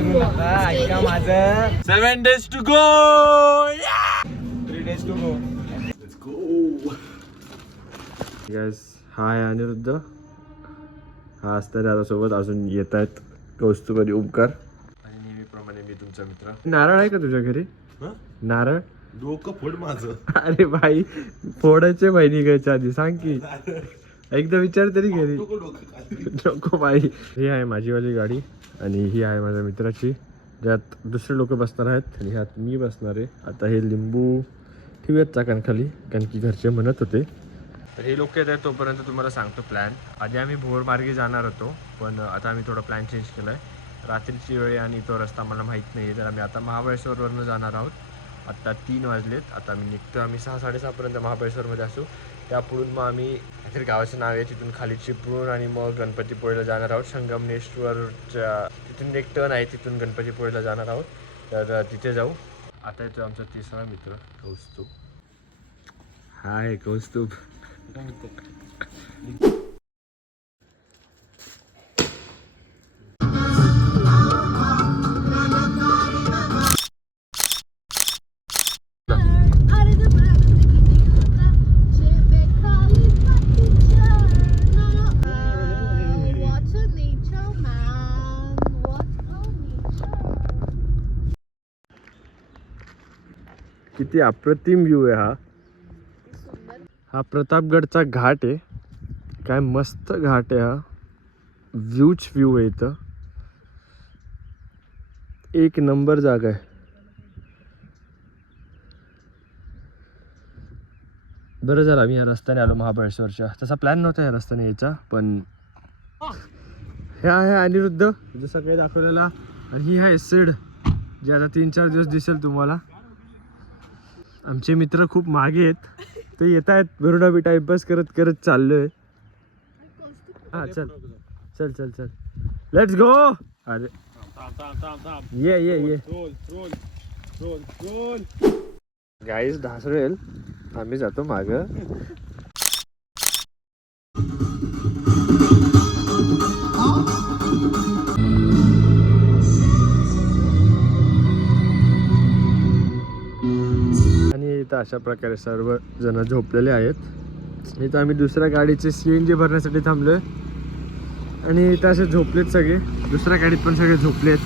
करू नका, ऐका माझं. 7 days to go. 3 days to go. Let's go. Guys, हा आहे अनिरुद्ध. हा असतं दादासोबत. अजून येत आहेत कौस्तुभ आणि ओमकार. आणि नेहमीप्रमाणे मी तुमचा मित्र. नारळ आहे का तुझ्या घरी? नारळ डोकं फोड माझं. अरे भाई फोडायचे भाई निघायच्या आधी सांग की एकदा विचार तरी घरी. नको भाई. ही आहे माझीवाली गाडी आणि ही आहे माझ्या मित्राची, ज्यात दुसरे लोक बसणार आहेत आणि ह्यात मी बसणार आहे. आता हे लिंबू ठेवूयात चाकांखाली कारण की घरचे म्हणत होते. तर हे लोक येत आहेत तोपर्यंत तुम्हाला सांगतो प्लॅन. आधी आम्ही भोर मार्गे जाणार होतो, पण आता आम्ही थोडा प्लॅन चेंज केला आहे. रात्रीची वेळ आणि तो रस्ता मला माहीत नाही आहे, तर आम्ही आता महाबळेश्वरवरून जाणार आहोत. आत्ता 3 वाजलेत. आता आम्ही निघतो. आम्ही 6-6:30पर्यंत महाबळेश्वरमध्ये असू. त्यापुढून मग आम्ही काहीतरी गावाचं नाव आहे तिथून खाली चिपळूण आणि मग गणपतीपुळेला जाणार आहोत. संगमनेश्वरच्या तिथून एक टर्न आहे, तिथून गणपतीपुळेला जाणार आहोत. तर तिथे जाऊ. आता येतो आमचा तिसरा मित्र कौस्तुभ. हा आहे कौस्तुभ. किती अप्रतिम व्ह्यू आहे हा प्रतापगडचा घाट आहे. काय मस्त घाट आहे हा. व्ह्यूच व्ह्यू आहे इथं. एक नंबर जागा आहे. बरं झालं आम्ही या रस्त्याने आलो महाबळेश्वरच्या. तसा प्लॅन नव्हता या रस्त्याने यायचा, पण हे आहे अनिरुद्ध जसं काही दाखवलेला. आणि ही आहे सीड जे आता 3-4 दिवस दिसेल तुम्हाला. आमचे मित्र खूप मागे आहेत, ते येत आहेत. बरोडा बी टाइमपास करत करत चाललोय. हा चल चल चल चल लेट्स गो. अरे ये गाईज ढासळेल. आम्ही जातो माग. आणि इथं अशा प्रकारे सर्व जण झोपलेले आहेत. इथं आम्ही दुसऱ्या गाडीचे CNG भरण्यासाठी थांबलोय आणि इथं असे झोपलेत सगळे. दुसऱ्या गाडीत पण सगळे झोपलेत.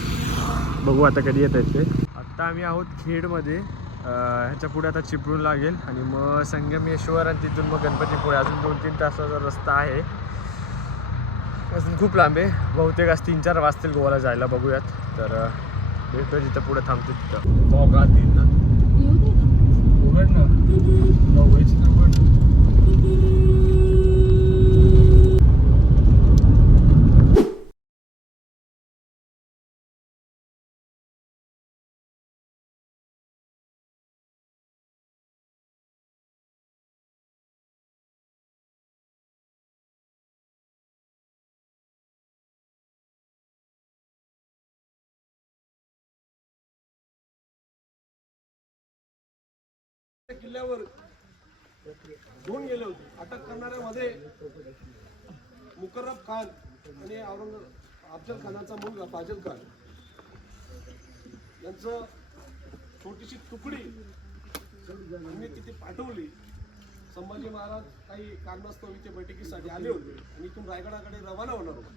बघू आता कधी येत आहेत ते. आत्ता आम्ही आहोत खेडमध्ये. ह्याच्या पुढे आता चिपळूण लागेल आणि मग संगमेश्वर आणि तिथून मग गणपतीपुळे. अजून 2-3 तासाचा रस्ता आहे. अजून खूप लांब आहे. बहुतेक आज 3-4 वाजतील गोवाला जायला. बघूयात. तर भेटतो जिथं पुढे थांबतो तिथं. किल्ल्यावर घेऊन गेले होते. अटक करणाऱ्यामध्ये मुकर्रब खान आणि अफजल खानाचा मुलगा फाजल खान यांचं छोटीशी तुकडी यांनी तिथे पाठवली. संभाजी महाराज काही कारणास्तव इथे बैठकीसाठी आले होते आणि इथून रायगडाकडे रवाना होणार होते.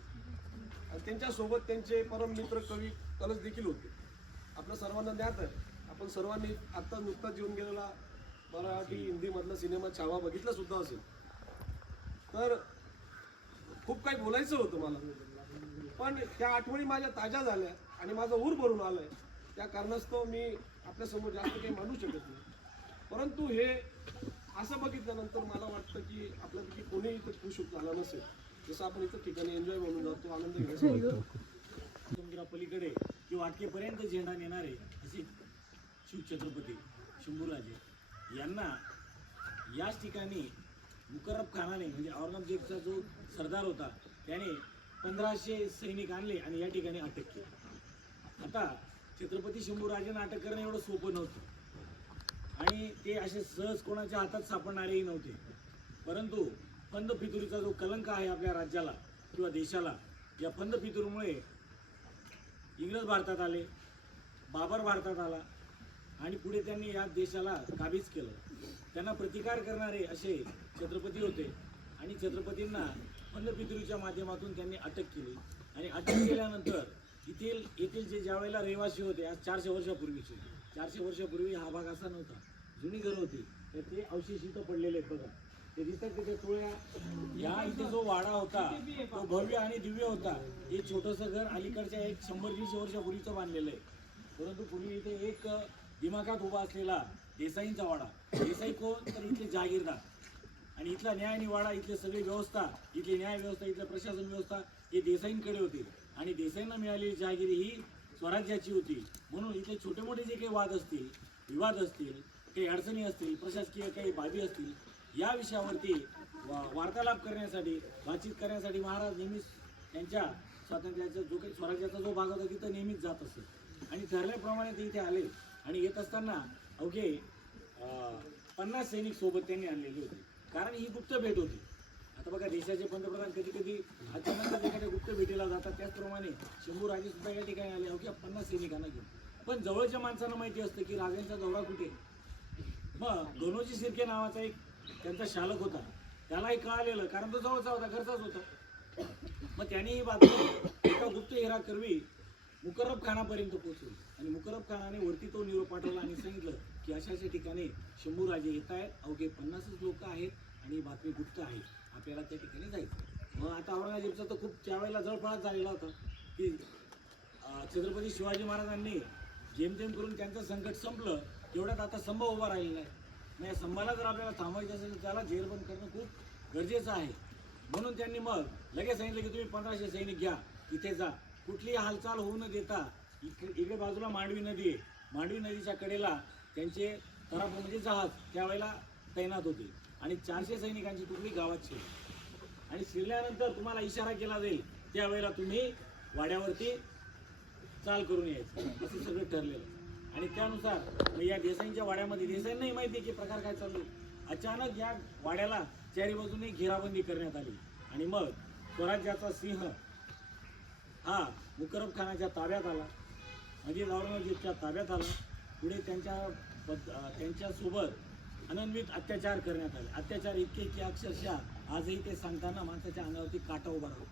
आणि त्यांच्यासोबत त्यांचे परम मित्र कवी कलश देखील होते. आपल्या सर्वांना ज्ञात आहे. आपण सर्वांनी आता नुकताच येऊन गेलेला मराठी हिंदी मधला सिनेमा छावा बघितला सुद्धा असेल. तर खूप काही बोलायचं होतं मला, पण त्या आठवणी माझ्या ताज्या झाल्या आणि माझा ऊर भरून आलाय. त्या कारणास्तव मी आपल्यासमोर जास्त काही मांडू शकत नाही. परंतु हे असं बघितल्यानंतर मला वाटतं की आपल्यापैकी कोणी इथं खुश झाला नसेल. जसं आपण इथं ठिकाणी एन्जॉय म्हणून जातो, आनंद घ्यायचा. पलीकडे किंवा वाटकेपर्यंत झेंडा नेणारे असे शिवछत्रपती शंभूराजे यांना याच ठिकाणी मुकर्रब खानाने म्हणजे औरंगजेबचा जो सरदार होता त्याने 1500 सैनिक आणले आणि या ठिकाणी अटक केली. आता छत्रपती शंभूराजेंना अटक करणं एवढं सोपं नव्हतं आणि ते असे सहज कोणाच्या हातात सापडणारेही नव्हते. परंतु फंदफितुरीचा जो कलंक आहे आपल्या राज्याला किंवा देशाला, या फंदफितुरीमुळे इंग्रज भारतात आले, बाबर भारतात आला आणि पुढे त्यांनी या देशाला काबीज केलं. त्यांना प्रतिकार करणारे असे छत्रपती होते आणि छत्रपतींना अन्नपितृच्या माध्यमातून त्यांनी अटक केली आणि अटक केल्यानंतर येथील जे ज्या वेळेला रहिवासी होते, आज 400 वर्षापूर्वीचे, 400 वर्षापूर्वी हा भाग असा नव्हता, जुनी घरं होती, तर ते अवशेष इथं पडलेले आहेत बघा, ते दिसतात तिथे टोळ्या. या इथे जो वाडा होता तो भव्य आणि दिव्य होता. हे छोटंसं घर अलीकडच्या 100-150 वर्षापूर्वीचं बांधलेलं आहे, परंतु पूर्वी इथे एक दिमागात उभा असलेला देसाईंचा वाडा. देसाई कोण तर इथले जहागीरदार आणि इथला न्याय निवाडा, इथली सगळी व्यवस्था, इथली न्याय व्यवस्था, इथलं प्रशासन व्यवस्था हे देसाईंकडे होती आणि देसाईंना मिळालेली जहागिरी ही स्वराज्याची होती. म्हणून इथले छोटे मोठे जे काही वाद असतील, विवाद असतील, काही अडचणी असतील, प्रशासकीय काही बाबी असतील, या विषयावरती वार्तालाप करण्यासाठी, बातचीत करण्यासाठी महाराज नेहमीच त्यांच्या स्वातंत्र्याचा जो काही स्वराज्याचा जो भाग होता तिथं नेहमीच जात असत आणि ठरल्याप्रमाणे ते इथे आले आणि येत असताना अवघे 50 सैनिक सोबत त्यांनी आणलेले होते, कारण ही गुप्त भेट होती. आता बघा, देशाचे पंतप्रधान कधी कधी अचानक एखाद्या गुप्त भेटीला जातात, त्याचप्रमाणे शंभूराजे सुद्धा या ठिकाणी आले अवघ्या 50 सैनिकांना घेऊन. पण जवळच्या माणसांना माहिती असतं की राजांचा दौरा कुठे. मग गणोजी शिर्के नावाचा एक त्यांचा शालक होता, त्यालाही कळालेलं, कारण तो जवळचा होता, घरचाच होता. मग त्याने ही बातमी एका गुप्त हिरा करवी मुकर्रब खानापर्यंत पोहोचवली आणि मुकर्रब खानाने वरती तो निरोप पाठवला आणि सांगितलं की अशा ठिकाणी शंभूराजे येत आहेत, अवघे 50च लोक आहेत आणि ही बातमी गुप्त आहे, आपल्याला त्या ठिकाणी जायचं. मग आता औरंगजेबचा तर खूप त्यावेळेला जळफळाट झालेला होता की छत्रपती शिवाजी महाराजांनी जेमतेम करून त्यांचं संकट संपलं, तेवढ्यात आता स्तंभ उभा राहिलेला आहे. मग या स्तंभाला जर आपल्याला थांबायचं असेल तर त्याला जेरबंद करणं खूप गरजेचं आहे. म्हणून त्यांनी मग लगेच सांगितलं की तुम्ही 1500 सैनिक घ्या, तिथे जा, कुठलीही हालचाल होऊ न देता. इकडे बाजूला मांडवी नदी आहे, मांडवी नदीच्या कडेला त्यांचे तराफ म्हणजे जहाज त्यावेळेला तैनात होते आणि 400 सैनिकांची तुकडी गावात शिरली आणि शिरल्यानंतर तुम्हाला इशारा केला जाईल त्यावेळेला तुम्ही वाड्यावरती चाल करून यायचं, असं सगळं ठरलेलं. आणि त्यानुसार मग या देसाईंच्या वाड्यामध्ये देसाईंनाही माहिती आहे की प्रकार काय चालू. अचानक या वाड्याला चारी बाजूने घेराबंदी करण्यात आली आणि मग स्वराज्याचा सिंह हा मुकर्रब खानाच्या ताब्यात आला, म्हणजे औरंगजेबच्या ताब्यात आला. पुढे त्यांच्यासोबत अनन्वित अत्याचार करण्यात आले. अत्याचार इतके की अक्षरशः आजही ते सांगताना माणसाच्या अंगावरती काटा उभा राहतो.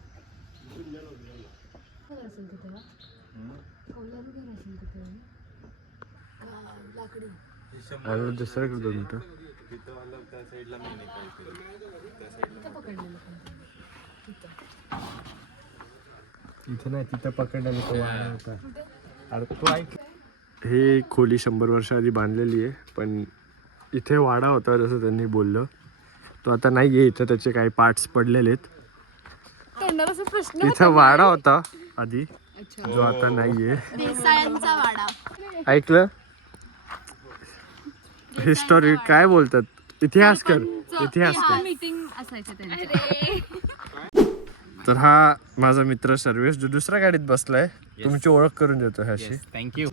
इथं नाही, तिथं पकडण्याने तो वाढला होता. अरे तो ऐक, हे खोली 100 वर्ष आधी बांधलेली आहे, पण इथे वाडा होता जसं त्यांनी बोललं, तो आता नाही आहे. इथं त्याचे काही पार्ट्स पडलेले आहेत. इथं वाडा होता आधी जो आता नाहीये. ऐकलं, हिस्टॉरी काय बोलतात, इतिहासकार. तर हा माझा मित्र सर्वेश जो दुसऱ्या गाडीत बसलाय, तुमची ओळख करून देतो ह्याशी. थँक्यू.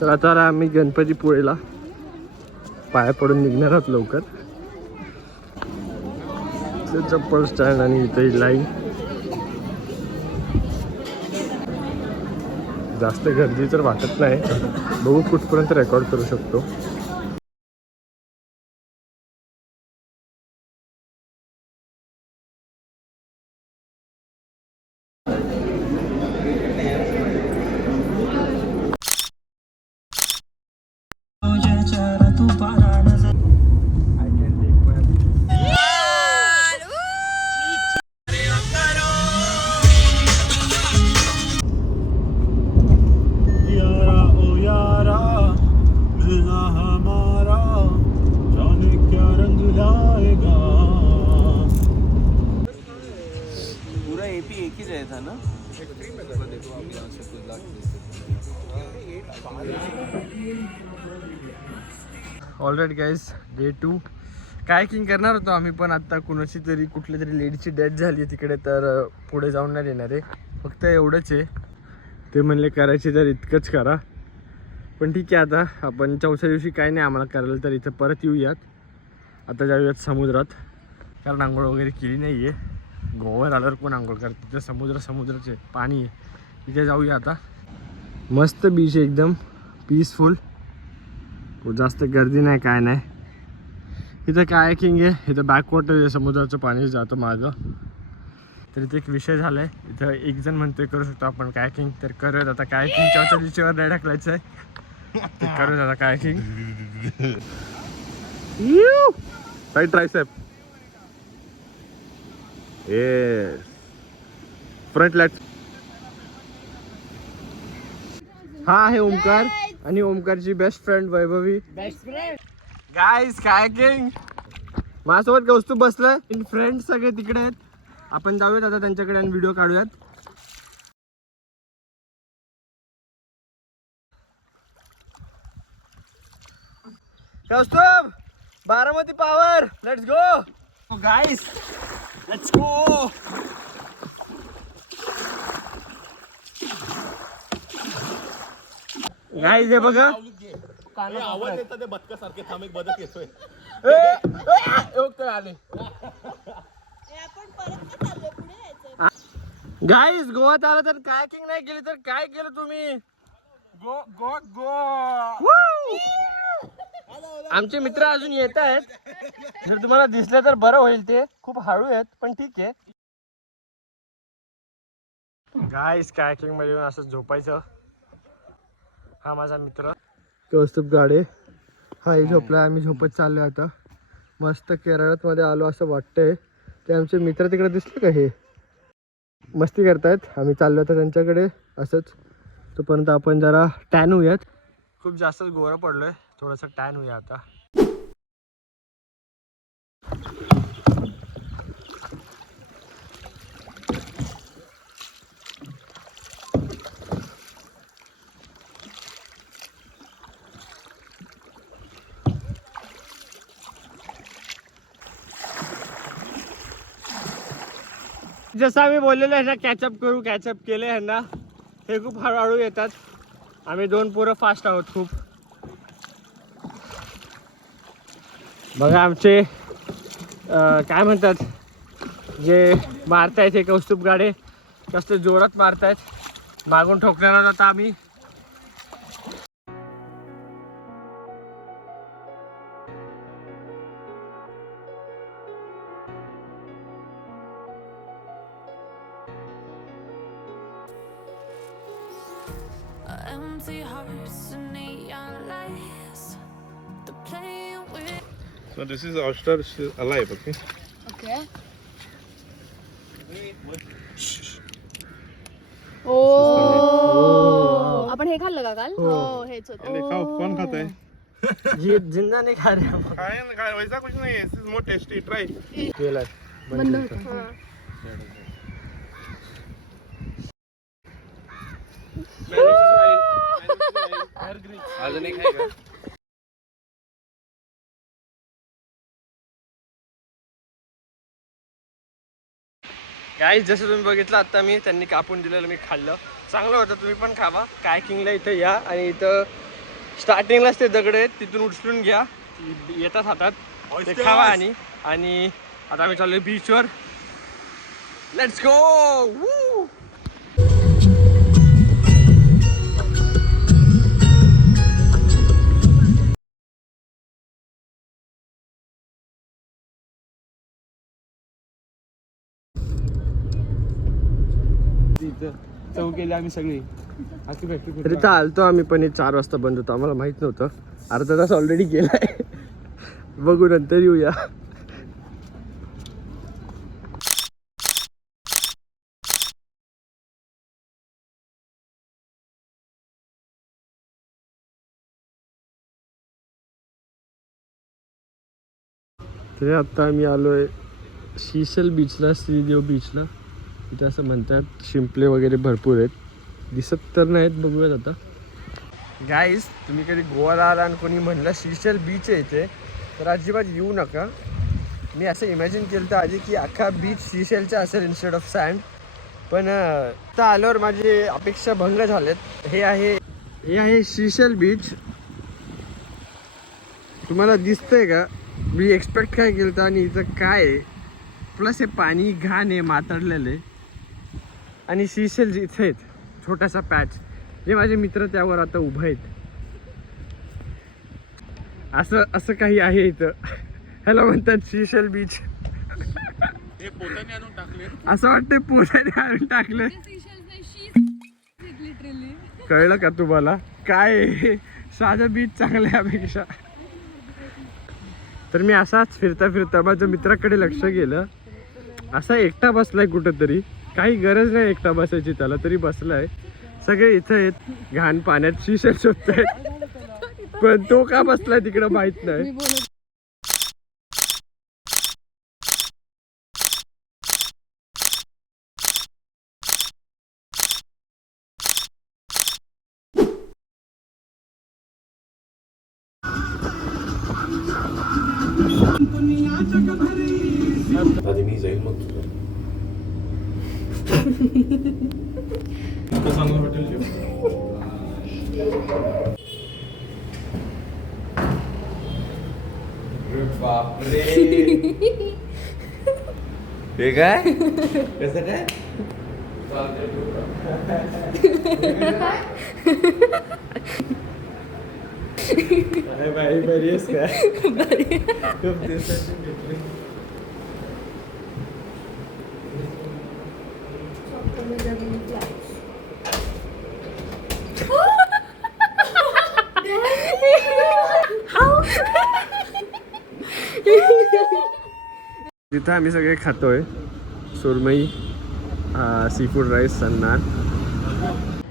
तर आता आम्ही गणपतीपुळेला पाया पडून निघणार आहोत लवकर. चप्पल स्टँड आणि इथे लाईन, जास्त गर्दी तर वाटत नाही. बघू कुठपर्यंत रेकॉर्ड करू शकतो. ऑलराईट गाईज, डे 2 कायकिंग करणार होतो आम्ही, पण आता कुणाची तरी कुठल्या तरी लेडीची डेथ झाली आहे तिकडे, तर पुढे जाऊन नाही येणार आहे. फक्त एवढंच आहे, ते म्हणले करायची तर इतकंच करा. पण ठीक आहे, आता आपण चौथ्या दिवशी काय नाही आम्हाला करायला, तर इथं परत येऊयात. आता जाऊयात समुद्रात, कारण आंघोळ वगैरे केली नाही आहे. गोव्यावर आल्यावर कोण आंघोळ करतं, तिथं समुद्राचे पाणी आहे, तिथे जाऊया आता. मस्त बीच आहे, एकदम पीसफुल, जास्त गर्दी नाही काय नाही. इथं कायाकिंग आहे, इथं बॅकवॉटर आहे, समुद्राचं पाणी जातं मागं. तर इथे एक विषय झाला आहे, इथं एक जण म्हणतोय करू शकतो आपण कायाकिंग, तर करूयात आता कायाकिंग. चौथ्या दिवशीवर नाही ढकलायचं आहे, तर करूयात आता कायाकिंग. साइड ट्राइसेप, ये फ्रंट लेट्स. हा आहे ओमकार आणि ओमकारची best friend Vaibhavi. Guys kayaking माझ्यासोबत कौस्तुभ बसलाय, फ्रेंड सगळे तिकडे आहेत. आपण जाऊयात आता त्यांच्याकडे आणि व्हिडिओ काढूयात. Kaustubh, Baramati power, let's go guys, let's go. Guys हे बघा, आवाज येतात ते बदकासारखे. थांब, एक बदक येतोय. आले गाईज. गोवात आला तर कायाकिंग नाही केली तर काय केलं तुम्ही? गो गो गो. आमचे मित्र अजून येत आहेत, जर तुम्हाला दिसले तर बरं होईल. ते खूप हळू आहेत पण ठीक आहे. गाईज कायाकिंग मध्ये येऊन असं झोपायचं. हा माझा मित्र कौस्तुभ गाडे, हा झोपला, आम्ही झोपत चाललोय आता. मस्त केरळात मध्ये आलो असं वाटतंय. ते आमचे मित्र तिकडे दिसले का, हे मस्ती करतायत. आम्ही चाललो तर त्यांच्याकडे असंच. तोपर्यंत आपण जरा टॅन होऊयात. खूप जास्त गोरं पडलोय, थोडंसं टॅन होऊया आता. जसं आम्ही बोललेलो आहे ना, कॅचअप केले आहे ना. हे खूप हळूहळू येतात. आम्ही दोन पोरं फास्ट आहोत खूप. बघा आमचे काय म्हणतात, जे मारतायत हे कौस्तुभ गाडे जास्त जोरात मारतायत. मागून ठोकण्याला जाता आम्ही. Empty hearts and neon lights. The playing with. So this is oyster alive, okay? Okay. ओ आपण हे खाल्लं का काल? हो हेच होतं. ये खाओ, कौन खाता है? ये जिंदा नहीं खा रहे हम. खाए ना खाए, वैसा कुछ नहीं है. This is more tasty. Try. केला बंद होतं. अजून एक आहे का? गाईज जसं तुम्ही बघितलं आता मी त्यांनी कापून दिलेलं मी खाल्लं, चांगलं होतं. तुम्ही पण खावा. कायाकिंगला इथं या आणि इथं स्टार्टिंगलाच ते दगड आहेत, तिथून उचलून घ्या, येतात हातात, ते खावा. आणि आता आम्ही चाललोय बीचवर. Let's go. चव केली आम्ही सगळी. तरी तर आलतो आम्ही, पण 4 वाजता बंद होतं, आम्हाला माहित नव्हतं. अर्धा तास ऑलरेडी गेलाय. बघू नंतर येऊया. तरी आत्ता आम्ही आलोय सिशेल बीचला, श्रीदेव बीचला. इथे असं म्हणतात शिंपले वगैरे भरपूर आहेत, दिसत तर नाहीत, बघूयात आता. गाईज तुम्ही कधी गोवाला आला आणि कोणी म्हणलं सिशेल बीच आहे इथे, तर अजिबात येऊ नका. मी असं इमॅजिन केलं तर आधी की अख्खा बीच सिशेलचा असेल इन्स्टेड ऑफ सँड, पण आता आल्यावर माझी अपेक्षा भंग झालेत. हे आहे हे आहे शिशल बीच. तुम्हाला दिसतंय का? मी एक्सपेक्ट काय केलं आणि इथं काय आहे. प्लस हे पाणी घाण आहे, माताडलेलं आहे. आणि शिशल इथे आहेत, छोटासा पॅच. हे माझे मित्र त्यावर आता उभे आहेत. असं काही आहे इथं. ह्याला म्हणतात शिशल बीच. हे पोताने आणून टाकले. असं वाटतंय पोटाने आणून टाकलं. कळलं का तुम्हाला काय आहे? साधं बीच चांगलं आहे यापेक्षा. तर मी असाच फिरता फिरता माझ्या मित्राकडे लक्ष गेलं. असा एकटा बसलाय कुठंतरी. काही गरज नाही एकटा बसायची त्याला, तरी बसलाय. सगळे इथं आहेत घाण पाण्यात शिशल शोधतायत. पण तो का बसलाय तिकडं माहित नाही. आधी मी जाईल मग तुझं. सांगा हॉटेल बापरे. हे काय कसं काय? अरे बाई बरी आहेस का? खूप दिवसाची भेटली. तिथं आम्ही सगळे खातोय सुरमई, seafood rice, naan.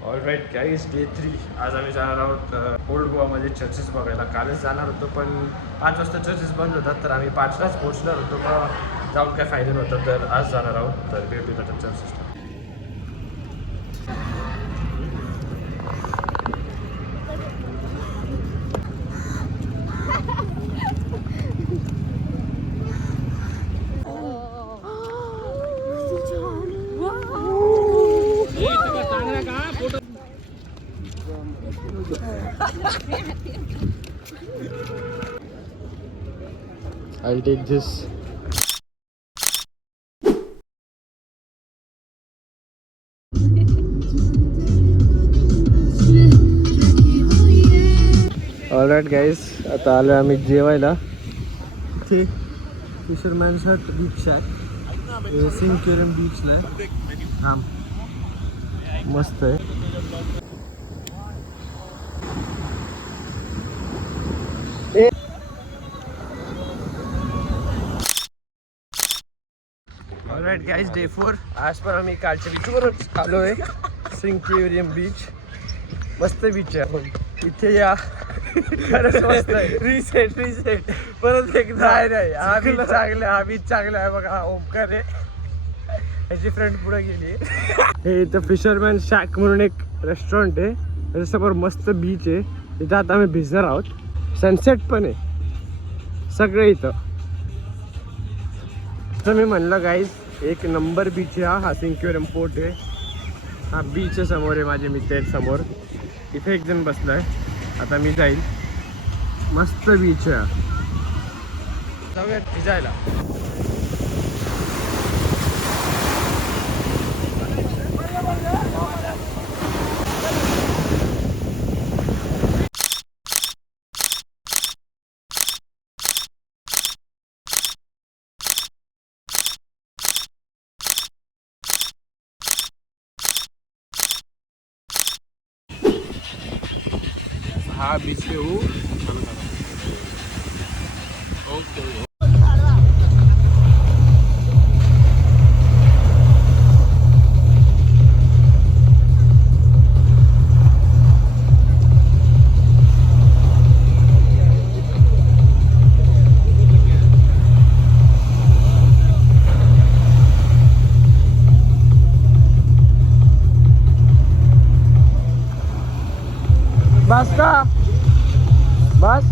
Alright guys, day 3. आज आम्ही जाणार आहोत ओल्ड गोवामध्ये चर्चेस बघायला. कालच जाणार होतो पण 5 वाजता चर्चेस बंद होतात, तर आम्ही 5लाच पोहोचणार होतो. पण जाऊन काय फायदा नव्हता, तर आज जाणार आहोत. तर भेटूया त्या चर्चेसला. I'll take this. All right guys, आता आलो आम्ही जेवायला. इथे फिशरमॅन्स हट बीच आहे, सिंक्युरम बीचला. हां, मस्त आहे. All right guys, day 4. आज पण आम्ही कालच्या बीचवरच आलो आहे, सिंक्युरियम बीच. मस्त बीच आहे. इथे या, खरंच मस्त आहे. रिसेट परत एकदा. नाही हा बीच चांगला, हा बीच चांगला आहे. बघा, हा ओमकार आहे, ह्याची फ्रेंड पुढे गेली. हे इथं फिशरमॅन शॅक म्हणून एक रेस्टॉरंट आहे, त्याच्यासमोर मस्त बीच आहे. इथं आता आम्ही भिजणार आहोत. सनसेट पण आहे सगळे इथं. तर मी म्हणलं गाईज, एक नंबर बीच आहे हा सिंक्युरम पोर्ट आहे. हा बीच समोर आहे, माझे मित्र आहेत समोर. इथे एक जण बसलाय, आता मी जाईल. मस्त बीच आहे, जाऊयात भिजायला. हा बीच पे हो. ओके. बस का? बस.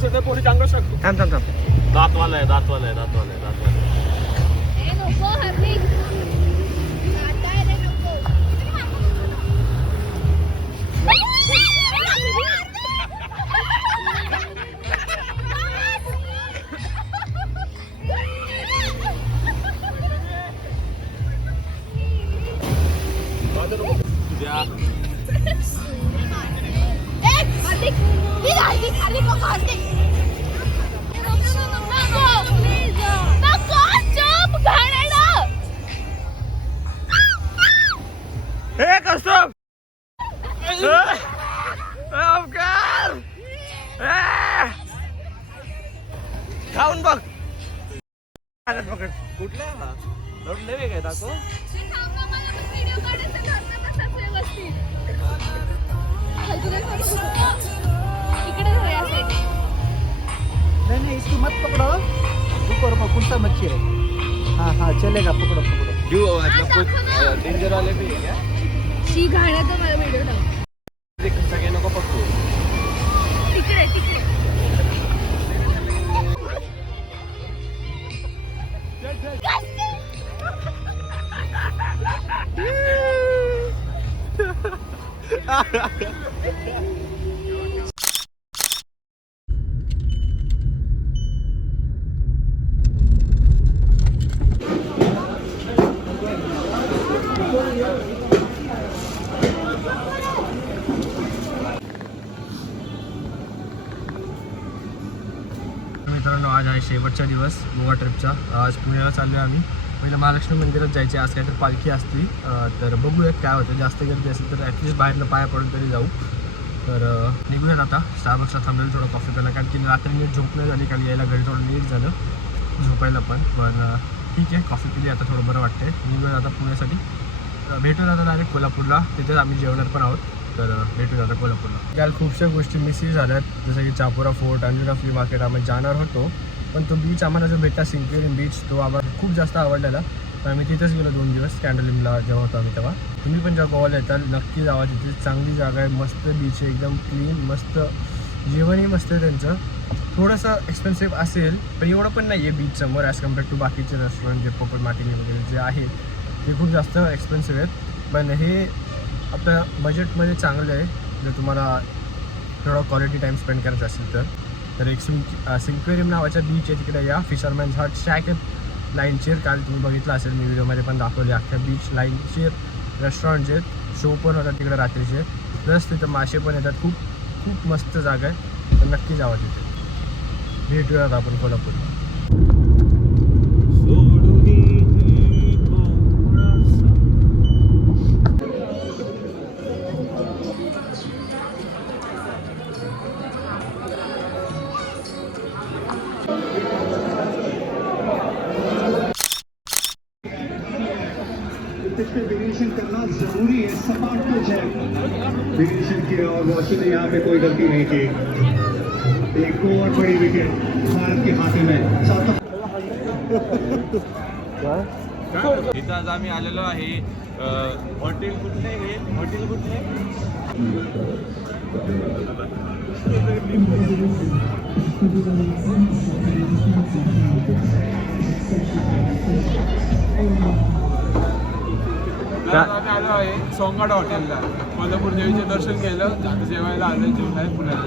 Who's the कोणी चांगलं शकतो थांब थांब थांब. दातवाला आहे दातवाला आहे दातवाला आहे दातवाला आहे. द्या. हे कौस्तुभ अवकार खाऊन बघ. पकड. कुठल्या लढले वेगळे दाखव नहीं इसको मत पकड़ो ऊपर में कौन सा मच्छी है हाँ हाँ चलेगा पकड़ो पकड़ो क्यों मतलब कुछ डेंजर वाले भी है क्या? शी घाण्याचा मला व्हिडिओ टाक. सगळे नको पकडू. तिकडे तिकडे मित्रांनो आज आहे शेवटचा दिवस गोवा ट्रिपचा. आज पुण्याला चाललो आहे आम्ही. पहिलं महालक्ष्मी मंदिरात जायचे. आज काहीतरी पालखी असते तर बघूयात काय होतं. जास्त गर्दी असेल तर ॲटलिस्ट बाहेरनं पाया पडून तरी जाऊ. तर निघूयात आता. स्टारबक्सला थांबलेलं थोडं कॉफी प्यायला कारण की रात्री नीट झोप नाही झाली. काल यायला घरी थोडं लेट झालं झोपायला पण ठीक आहे. कॉफी पिली आता थोडं बरं वाटतंय. निघूयात आता पुण्यासाठी. भेटूयात आता डायरेक्ट कोल्हापूरला. तिथेच आम्ही जेवणार पण आहोत. तर भेटूया आता कोल्हापूरला. काल खूपशा गोष्टी मिसही झाल्यात जसं की Chapora fort Anjuna flea market आम्ही जाणार होतो पण तो बीच आम्हाला जो भेटला सिंक्वेरियम बीच तो आम्हाला खूप जास्त आवडलेला. तर आम्ही तिथेच गेलो 2 दिवस कॅन्डलिमला जेव्हा होतो आम्ही तेव्हा. तुम्ही पण जेव्हा गोवाला येताल नक्की जावा. तिथे चांगली जागा आहे. मस्त बीच आहे एकदम क्लीन. मस्त जेवणही मस्त आहे त्यांचं. थोडंसं एक्सपेन्सिव्ह असेल पण एवढं पण नाही आहे बीचसमोर ॲज कम्पेअर टू बाकीचे रेस्टॉरंट जे पोपट मार्टिनी वगैरे जे आहे ते खूप जास्त एक्सपेन्सिव्ह आहेत. पण हे आपल्या बजेटमध्ये चांगलं आहे जर तुम्हाला थोडा क्वालिटी टाईम स्पेंड करायचा असेल तर एक सिंक्वेरियम नावाच्या बीच आहे तिकडे या. फिशरमॅन्स हट शॅक आहेत लाईनचेर. काल तुम्ही बघितलं असेल मी व्हिडिओमध्ये पण दाखवले अख्ख्या बीच लाईनचे रेस्टॉरंट्स आहेत. शो पण होतात तिकडे रात्रीचे. प्लस तिथं मासे पण येतात. खूप खूप मस्त जागा आहे तर नक्की जावा तिथे. भेटूयात आपण कोल्हापूरला. इस पे वेरिएशन करना जरूरी है. सपाट कुछ है वेरिएशन की और वॉशिंग ने यहाँ पे कोई गलती नहीं की. एक और बड़ी विकेट भारत के हाथ में. इथं आज आम्ही आलेलो आहे. हॉटेल कुठले हे हॉटेल कुठले आम्ही आलो आहे सोंगाड हॉटेलला. कोल्हापूर देवीचे दर्शन केलं. आता जेवायला आलं जेवण आहे पुण्याला.